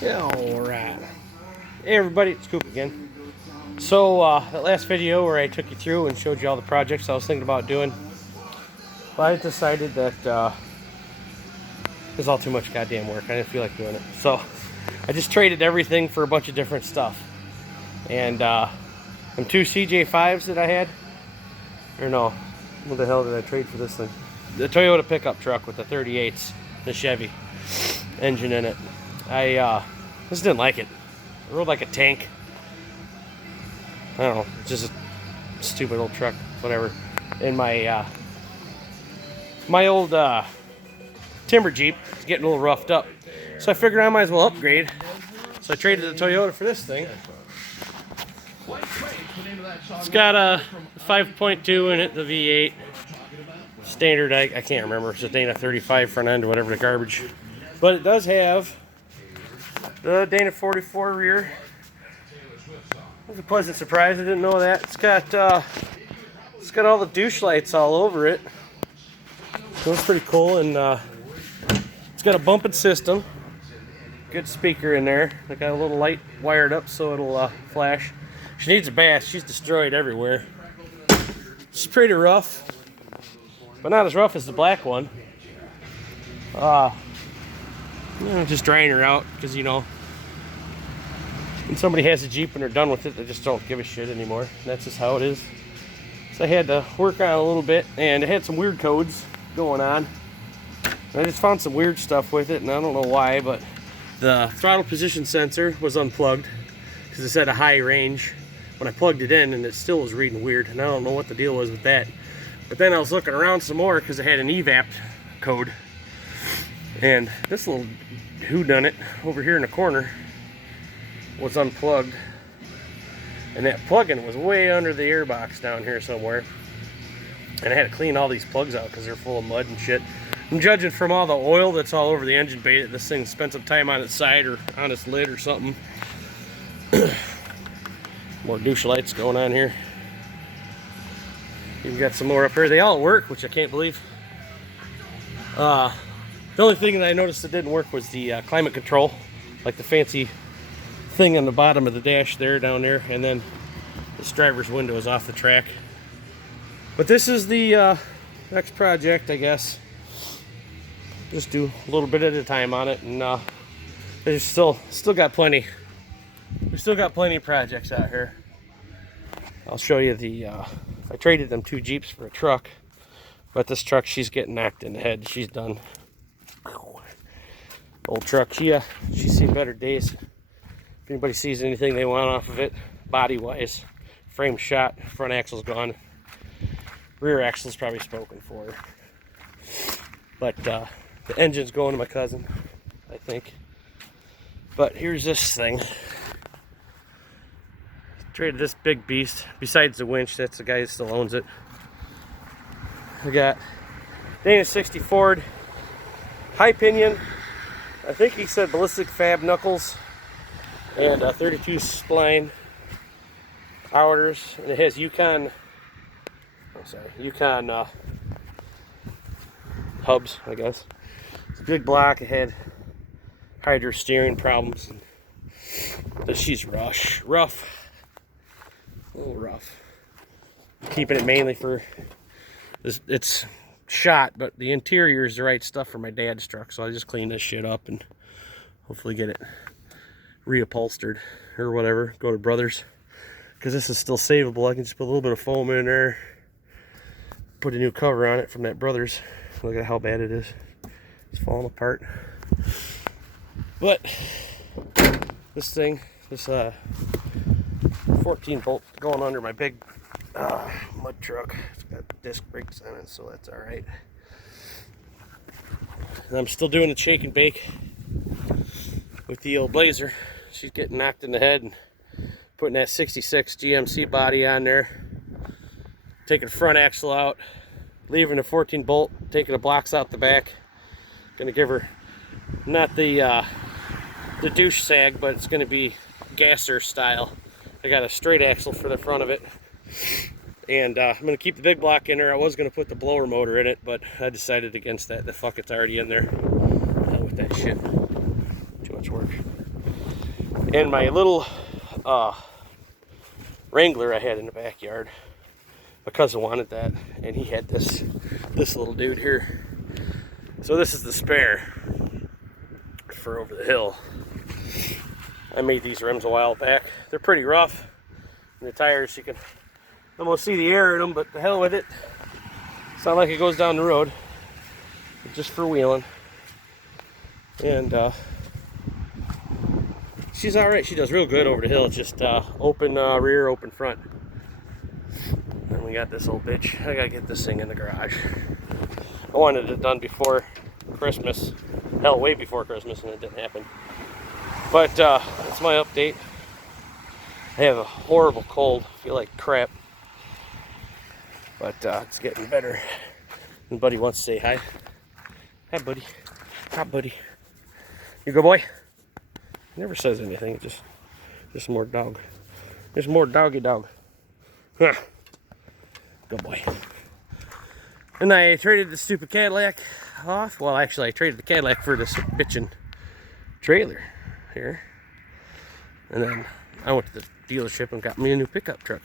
Alright. Hey everybody, it's Coop again. So, that last video where I took you through and showed you all the projects I was thinking about doing, well, I decided that it was all too much goddamn work. I didn't feel like doing it. So, I just traded everything for a bunch of different stuff. And, them two CJ5s that I had, or no, what the hell did I trade for this thing? The Toyota pickup truck with the 38s, the Chevy engine in it. I just didn't like it. It rode like a tank. I don't know, it's just a stupid old truck, whatever. And my my old timber Jeep is getting a little roughed up. So I figured I might as well upgrade. So I traded the Toyota for this thing. It's got a 5.2 in it, the V8. Standard, I can't remember, it's a Dana 35 front end or whatever the garbage. But it does have the Dana 44 rear. It was a pleasant surprise, I didn't know that. It's got all the douche lights all over it. So it's pretty cool, and it's got a bumping system. Good speaker in there. I got a little light wired up so it'll flash. She needs a bath, she's destroyed everywhere. It's pretty rough, but not as rough as the black one. Just drying her out, because you know, when somebody has a Jeep and they're done with it, they just don't give a shit anymore. And that's just how it is. So I had to work on it a little bit, and it had some weird codes going on. And I just found some weird stuff with it, and I don't know why, but the throttle position sensor was unplugged because it's at a high range when I plugged it in, and it still was reading weird, and I don't know what the deal was with that. But then I was looking around some more because it had an evap code. And this little whodunit over here in the corner was unplugged, and that plug-in was way under the airbox down here somewhere, and I had to clean all these plugs out because they're full of mud and shit. I'm judging from all the oil that's all over the engine bay that this thing spent some time on its side or on its lid or something. More douche lights going on here. You've got some more up here. They all work, which I can't believe. The only thing that I noticed that didn't work was the climate control, like the fancy thing on the bottom of the dash there, down there, and then this driver's window is off the track. But this is the next project, I guess. Just do a little bit at a time on it, and there's still got plenty. We still got plenty of projects out here. I'll show you the. I traded them two Jeeps for a truck, but this truck, she's getting knocked in the head. She's done. Old truck, she's seen better days. If anybody sees anything they want off of it, body-wise, frame shot, front axle's gone, rear axle's probably spoken for. But the engine's going to my cousin, I think. But here's this thing. Traded this big beast. Besides the winch, that's the guy that still owns it. We got Dana 60 Ford, high pinion. I think he said ballistic fab knuckles, and 32 spline outers, and it has Yukon hubs, I guess. It's a big block. It had hydro steering problems, but she's rough, a little rough. I'm keeping it mainly for this. It's shot, but the interior is the right stuff for my dad's truck, so I just clean this shit up and hopefully get it reupholstered or whatever. Go to Brothers, because this is still savable. I can just put a little bit of foam in there, put a new cover on it from that Brothers. Look at how bad it is. It's falling apart. But this thing, this 14 bolt going under my big mud truck. It's got disc brakes on it, so that's all right. And I'm still doing the shake and bake with the old Blazer. She's getting knocked in the head, and putting that 66 GMC body on there, taking the front axle out, leaving the 14 bolt, taking the blocks out the back. Gonna give her not the douche sag, but it's gonna be gasser style. I got a straight axle for the front of it. And I'm going to keep the big block in there. I was going to put the blower motor in it, but I decided against that. The fuck, it's already in there. Hell with that shit. Too much work. And my little Wrangler I had in the backyard, my cousin wanted that, and he had this little dude here. So this is the spare for over the hill. I made these rims a while back. They're pretty rough, and the tires, you can almost see the air in them, but the hell with it. It's not like it goes down the road. It's just for wheeling. And she's all right. She does real good over the hill. It's just open rear, open front. And we got this old bitch. I gotta get this thing in the garage. I wanted it done before Christmas. Hell, way before Christmas, and it didn't happen. But that's my update. I have a horrible cold. I feel like crap. But it's getting better. And Buddy wants to say hi. Hi, Buddy. Hi, Buddy. You good boy? He never says anything. Just more dog. Just more doggy dog. Huh. Good boy. And I traded the stupid Cadillac off. Well, actually, I traded the Cadillac for this bitchin' trailer here. And then I went to the dealership and got me a new pickup truck.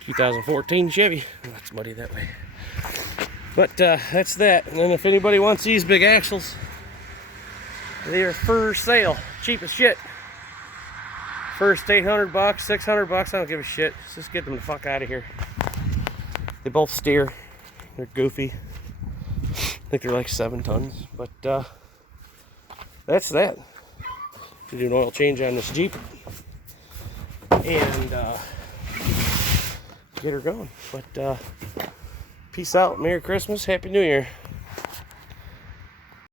2014 Chevy. That's muddy that way. But that's that. And then if anybody wants these big axles, they are for sale. Cheap as shit. First $800, $600. I don't give a shit. Just get them the fuck out of here. They both steer. They're goofy. I think they're like 7 tons. But that's that. To do an oil change on this Jeep. And get her going. But peace out. Merry Christmas. Happy New Year.